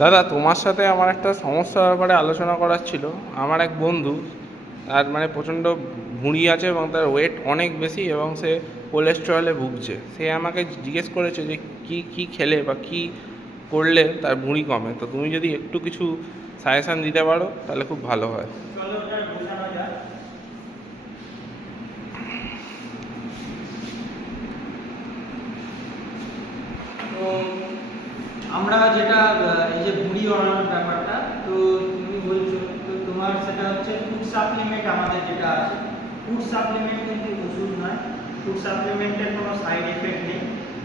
দাদা, তোমার সাথে আমার একটা সমস্যার ব্যাপারে আলোচনা করার ছিল। আমার এক বন্ধু, তার মানে প্রচণ্ড ভুঁড়ি আছে এবং তার ওয়েট অনেক বেশি এবং সে কোলেস্টেরলে ভুগছে। সে আমাকে জিজ্ঞেস করেছে যে কি কি খেলে বা কি করলে তার ভুঁড়ি কমে। তো তুমি যদি একটু কিছু সাজেশান দিতে পারো তাহলে খুব ভালো হয়। চলো ওটা বোঝানো যাক। তো আমরা যেটা এই যে ভুঁড়ি বাড়ানোর ব্যাপারটা, তো তুমি বলছো, তো তোমার সেটা হচ্ছে ফুড সাপ্লিমেন্ট। আমাদের যেটা আছে ফুড সাপ্লিমেন্ট কিন্তু ওষুধ নয়, ফুড সাপ্লিমেন্টের কোনো সাইড এফেক্ট নেই।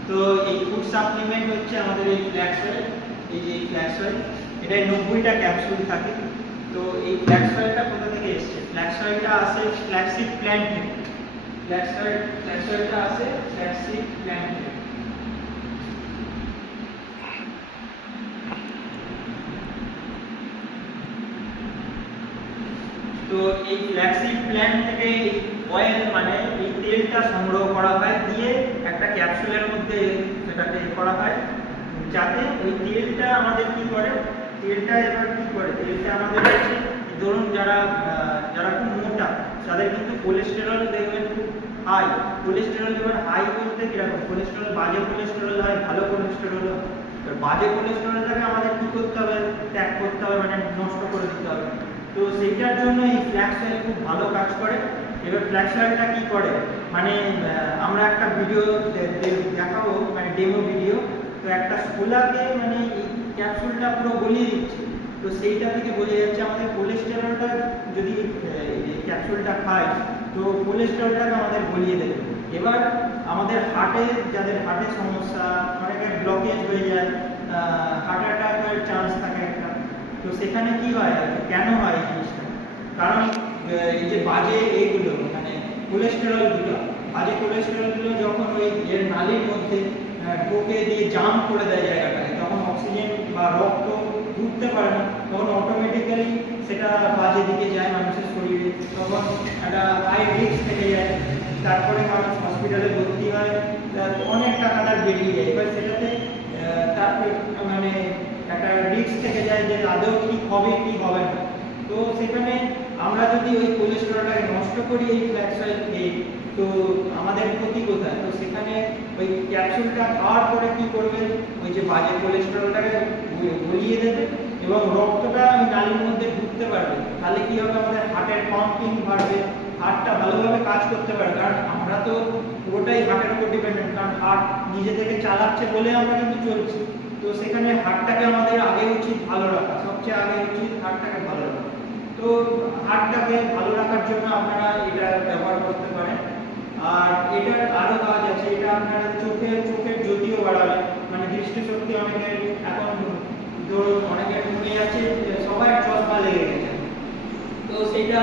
তো এই ফুড সাপ্লিমেন্ট হচ্ছে আমাদের এই ফ্ল্যাক্স অয়েল। এই যে ফ্ল্যাক্স অয়েল, এটায় 90টা ক্যাপসুল থাকে। তো এই ফ্ল্যাক্স অয়েলটা কোথা থেকে এসছে? ফ্ল্যাক্স অয়েলটা আসে ফ্ল্যাক্সিড প্ল্যান্ট থেকে। ফ্ল্যাক্স অয়েলটা আসে ফ্ল্যাক্সিড প্ল্যান্ট থেকে। তো এই ফ্ল্যাক্সিড প্ল্যান্ট থেকে অয়েল মানে এই তেলটা সংগ্রহ করা হয়, দিয়ে একটা ক্যাপসুলের মধ্যে সেটাকে করা হয়, যাতে ওই তেলটা আমাদের কি করে, তেলটা এবার কি করে, তেলটা আমাদের হচ্ছে ধরুন যারা যারা খুব মোটা তাদের কিন্তু কোলেস্টেরল দেখবেন খুব হাই। কোলেস্টেরল এবার হাই বলতে কিরকম, কোলেস্টেরল বাজে কোলেস্টেরল হয়, ভালো কোলেস্টেরল হয়। বাজে কোলেস্টেরলটাকে আমাদের কি করতে হবে, ত্যাগ করতে হবে, মানে নষ্ট করে দিতে হবে। তো সেইটার জন্য এই ফ্ল্যাক্স অয়েল খুব ভালো কাজ করে। এবার ফ্ল্যাক্স অয়েলটা কি করে, মানে আমরা একটা ভিডিও দেখাবো, মানে ডেমো ভিডিও। তো একটা ছোলাকে মানে এই ক্যাপসুলটা পুরো গলিয়ে দিচ্ছে। তো সেইটা থেকে বোঝা যাচ্ছে আমাদের কোলেস্টেরলটা যদি এই ক্যাপসুলটা খায়, তো কোলেস্টেরলটাকে আমাদের গলিয়ে দেবে। এবার আমাদের হার্টে, যাদের হার্টের সমস্যা, অনেকের ব্লকেজ হয়ে যায়, হার্ট অ্যাটাকের চান্স থাকে একটা। তো সেখানে কি হয়, কেন হয় এই জিনিসটা? কারণ এই যে বাজে এইগুলো মানে কোলেস্টেরলগুলো, বাজে কোলেস্টেরলগুলো যখন ওই এর নালীর মধ্যে ঢোকে দিয়ে জাম করে দেয় জায়গাটাকে, তখন অক্সিজেন বা রক্ত ঢুকতে পারে না, তখন অটোমেটিক্যালি সেটা বাজে দিকে যায় মানুষের শরীরে, তখন একটা হাই রিস্ক থেকে যায়। তারপরে মানুষ হসপিটালে ভর্তি হয়, অনেক টাকা তার বেরিয়ে যায়। এবার সেটাতে তারপরে মানে একটা রিস্ক থেকে যায় যে তাদেরও ঠিক হবে কি হবে না। তো সেখানে আমরা যদি ওই কোলেস্টেরলটাকে নষ্ট করি এই ফ্ল্যাক্স অয়েল খেয়ে, তো আমাদের ক্ষতি কোথায়? তো সেখানে ওই ক্যাপসুলটা খাওয়ার পরে কি করবে, ওই যে বাজে কোলেস্টেরলটাকে গলিয়ে দেবে এবং রক্তটা ওই নালীর মধ্যে ঢুকতে পারবে। তাহলে কি হবে, আমাদের হার্টের পাম্পিং বাড়বে, হার্টটা ভালোভাবে কাজ করতে পারে। কারণ আমরা তো পুরোটাই হার্টের উপর ডিপেন্ডেন্ট, কারণ হার্ট নিজে থেকে চালাচ্ছে বলে আমরা কিন্তু চলছি। তো সেখানে হার্টটাকে আমাদের আগে উচিত ভালো রাখা, সবচেয়ে আগে উচিত হার্টটাকে ভালো রাখা। তো হার্টটাকে ভালো রাখার জন্য আপনারা এটা ব্যবহার করতে পারেন। আর এটার আরো কাজ আছে, এটা আপনারা চোখের জ্যোতিও বাড়াবে, মানে দৃষ্টিশক্তি অনেকের এখন ধরুন অনেকের কমে যাচ্ছে, সবাই চশমা লেগে গেছে। তো সেটা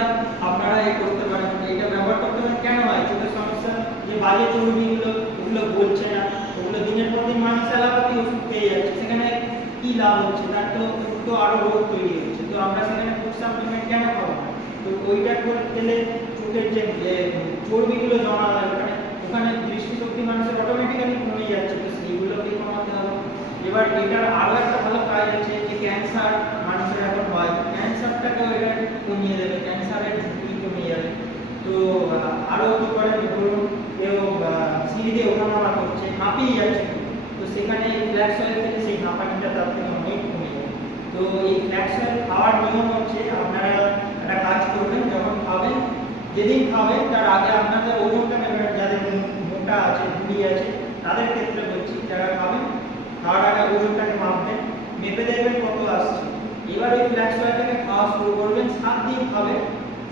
আপনারা করতে পারেন, এটা ব্যবহার করতে পারেন। কেন হয় চোখের সমস্যা? যে বাজে চর্বিগুলো ওগুলো বলছে না, ওগুলো দিনের পর দিন মানুষ অ্যালোপ্যাথি ওষুধ পেয়ে যাচ্ছে, সেখানে কি লাভ হচ্ছে? তার তো আরো রোগ তৈরি হচ্ছে। তো আমরা সেখানে ফুড সাপ্লিমেন্ট কেন খাবো না? তো ওইটা খেলে চোখের যে চর্বিগুলো জমা হয় ওখানে দৃষ্টিশক্তি মানুষের অটোমেটিক্যালি কমে যাচ্ছে, তো সেইগুলোকে কমাতে হবে। এবার এটার আরো একটা ভালো কাজ আছে, যে ক্যান্সার মানুষের এখন হয়, ক্যান্সারটাকেও এটা কমিয়ে দেবে, ক্যান্সারের ঝুঁকি কমে যাবে। তো আরো কি করে, ধরুন কেউ সিঁড়িতে ওঠানামা করছে, হাঁপিয়ে যাচ্ছে, তো সেখানে এই ফ্ল্যাক্স অয়েল থেকে সেই হাঁপানিটা তার থেকে অনেক কমে যাবে। তো এই ফ্ল্যাক্স অয়েল খাওয়ার নিয়ম হচ্ছে, আপনারা একটা কাজ করবেন, যখন খাবেন, যেদিন খাবেন তার আগে আপনাদের ওজনটা নেবেন। যাদের মোটা আছে, ভুঁড়ি আছে, তাদের ক্ষেত্রে বলছি, যারা খাবেন খাওয়ার আগে ওজনটাকে মাপবেন, মেপে দেখবেন কত আসছে। এবার ওই ফ্ল্যাক্স অয়েলটাকে খাওয়া শুরু করবেন, 7 দিন খাবেন।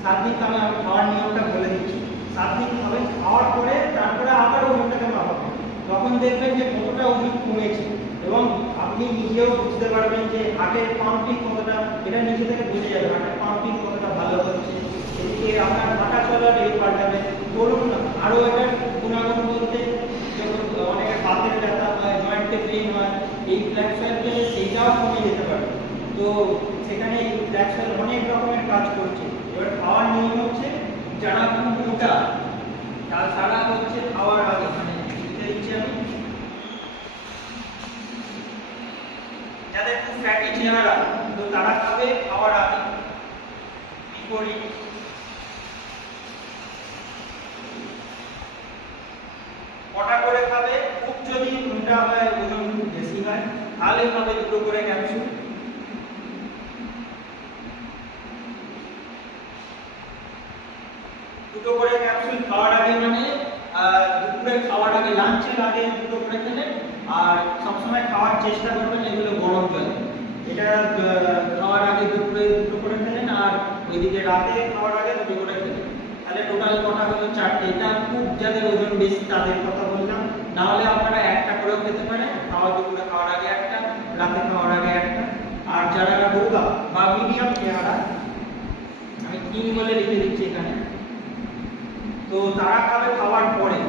7 দিন খাবেন, আমি খাওয়ার নিয়মটা বলে দিচ্ছি। 7 দিন খাবেন, খাওয়ার পরে তারপরে আবার ওজনটাকে মাপাবেন, তখন দেখবেন যে কতটা ওজন কমেছে এবং আপনি নিজেও বুঝতে পারবেন যে হার্টের পাম্পিং কতটা, এটা নিজে থেকে বুঝে যাবে হার্টের পাম্পিং কতটা ভালো হচ্ছে। এদিকে আপনার হাঁটা চলার এই পাল্টাবে। ধরুন আরও এটার গুণাগুণ বলতে, যখন অনেকের হাতের ব্যথা হয়, জয়েন্টে পেইন হয়, এই ফ্ল্যাক্স অয়েল খেলে সেইটাও কমে যেতে পারে। তো সেখানে এই ফ্ল্যাক্স অয়েল অনেক রকমের কাজ করছে। এবার খাওয়ার নিয়ম হচ্ছে, যারা খুব মোটা তারা হচ্ছে খাওয়ার আগে, মানে দিচ্ছি আমি, যাদের খুব ফ্যাটি চেহারা তো তারা খাবে খাওয়ার আগে বিফোর ইট। কটা করে খাবে, খুব যদি মোটা হয় ওজন খুব বেশি হয় তাহলে খাবে 2টো করে ক্যাপসুল। দুটো করে ক্যাপসুল খাওয়ার আগে মানে দুপুরে খাওয়ার আগে, লাঞ্চের আগে 2টো করে খেলেন। আর সবসময় খাওয়ার চেষ্টা করবেন এগুলো গরম জলে। এটা খাওয়ার আগে দুপুরে 2টো করে খেলেন, আর ওইদিকে রাতে খাওয়ার আগে 2টো করে খেলেন। তাহলে টোটাল কটা হলো 4টে। এটা খুব যাদের ওজন বেশি তাদের কথা বললাম, না হলে আপনারা একটা করেও খেতে পারেন। দুপুরে খাওয়ার আগে একটা, রাতে খাওয়ার আগে একটা। আর যারা রোগা বা মিডিয়াম চেহারা, আমি 3 বলে লিখে দিচ্ছি এখানে, তো তারা খাবে খাওয়ার পরে।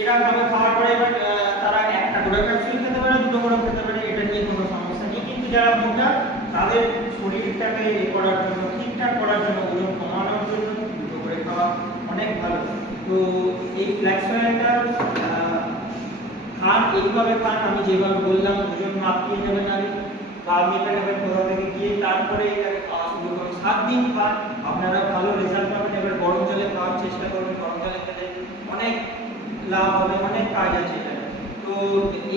এরা খাবে খাওয়ার পরে। এবার তারা একটা করে ক্যাপসুল খেতে পারে, 2টো করে খেতে পারে, এটা নিয়ে কোনো সমস্যা নেই। কিন্তু যারা মোটা তাদের শরীরটাকে করার জন্য, ঠিকঠাক করার জন্য, ওজন কমানোর জন্য 2টো করে খাওয়া অনেক ভালো। তো এই ফ্ল্যাক্স অয়েলটা খান, এইভাবে খান আমি যেভাবে বললাম। ওজন মাপিয়ে নেবেন আগে, বা মেপে নেবেন কোথা থেকে গিয়ে, তারপরে এটাকে খাওয়া শুরু করুন। 7 দিন খান, আপনারা ভালো রেজাল্ট পাবেন। এবার গরম জলে খাওয়ার চেষ্টা করবেন, গরম জলে খেলে অনেক লাভ হবে, অনেক কাজ আছে এখানে। তো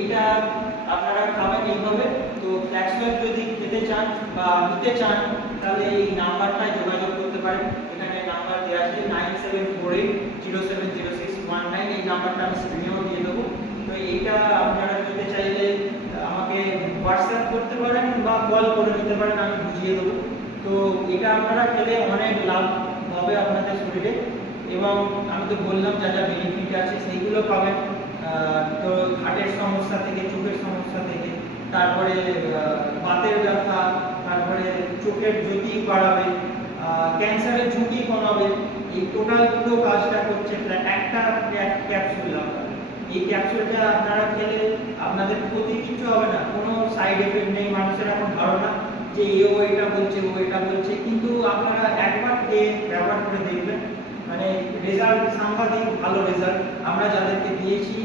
এটা আপনারা খাবেন এইভাবে। তো ফ্ল্যাক্স অয়েল যদি খেতে চান বা নিতে চান তাহলে এই নাম্বারটায় যোগাযোগ করতে পারেন। এখানে নাম্বার দেওয়া আছে 9748070619। এই নাম্বারটা আমি স্ক্রিনেও দিয়ে দেবো। তো এইটা আপনারা নিতে চাইলে আমাকে হোয়াটসঅ্যাপ করতে পারেন বা কল করে নিতে পারেন, আমি বুঝিয়ে দেবো। তো এটা আপনারা খেলে অনেক লাভ হবে আপনাদের শরীরে। এবং আমি তো বললাম যা যা বেনিফিট আছে সেইগুলো পাবেন। তো হার্টের সমস্যা থেকে, চোখের সমস্যা থেকে, তারপরে বাতের ব্যথা, তারপরে চোখের জ্যোতি বাড়াবে, ক্যান্সারের ঝুঁকি কমাবে। এই টোটাল পুরো কাজটা করছে একটা ক্যাপসুল। এই ক্যাপসুলটা আপনারা খেলে আপনাদের ক্ষতি কিছু হবে না, কোনো সাইড এফেক্ট নেই। মানুষের এখন ধারণা যে ও এটা বলছে, ও এটা বলছে, কিন্তু আপনারা একবার খেয়ে ব্যবহার করে দেখবেন, মানে রেজাল্ট সাংঘাতিক ভালো রেজাল্ট। আমরা যাদেরকে দিয়েছি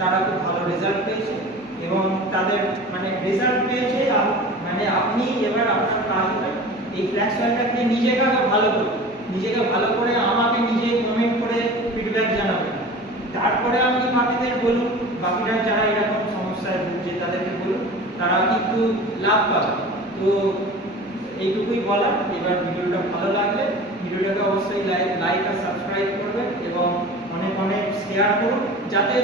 তারা খুব ভালো রেজাল্ট পেয়েছে, এবং তাদের মানে রেজাল্ট পেয়েছে। মানে আপনি এবার আপনার কাজ হবে এই ফ্ল্যাক্স অয়েলটা খেয়ে নিজেকে ভালো করে আমাকে নিজে কমেন্ট করে ফিডব্যাক জানাবেন। তারপরে আমি বাকিদের বলুন, বাকিরা যারা এরকম সমস্যায় ভুগছে তাদেরকে বলুন, তারা কিন্তু লাভ পাবে। তো এইটুকুই বলার। এবার ভিডিওটা ভালো লাগলে ভিডিওটাকে অবশ্যই লাইক আর সাবস্ক্রাইব করবেন, এবং অনেক অনেক শেয়ার করুন যাতে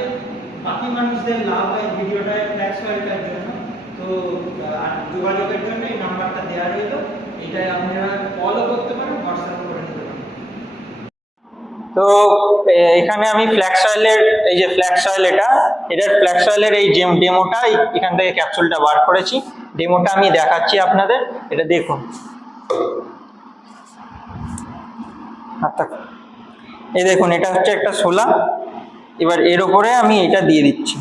বাকি মানুষদের লাভ হয় ভিডিওটায় ফ্ল্যাক্স অয়েলটার জন্য। তো যোগাযোগের জন্য এই নাম্বারটা দেওয়া রইল, এটাই আপনারা কলও করতে পারেন, হোয়াটসঅ্যাপ করে নিতে পারেন। তো এখানে আমি ফ্ল্যাক্স অয়েলের, এই যে ফ্ল্যাক্স অয়েল, এটার ফ্ল্যাক্স অয়েলের এই ডেমোটা এখান থেকে ক্যাপসুলটা বার করেছি। ডেমোটা আমি দেখাচ্ছি আপনাদের, এটা দেখুন। এই দেখুন, এটা হচ্ছে একটা শোলা। এবার এর উপরে আমি এটা দিয়ে দিচ্ছি।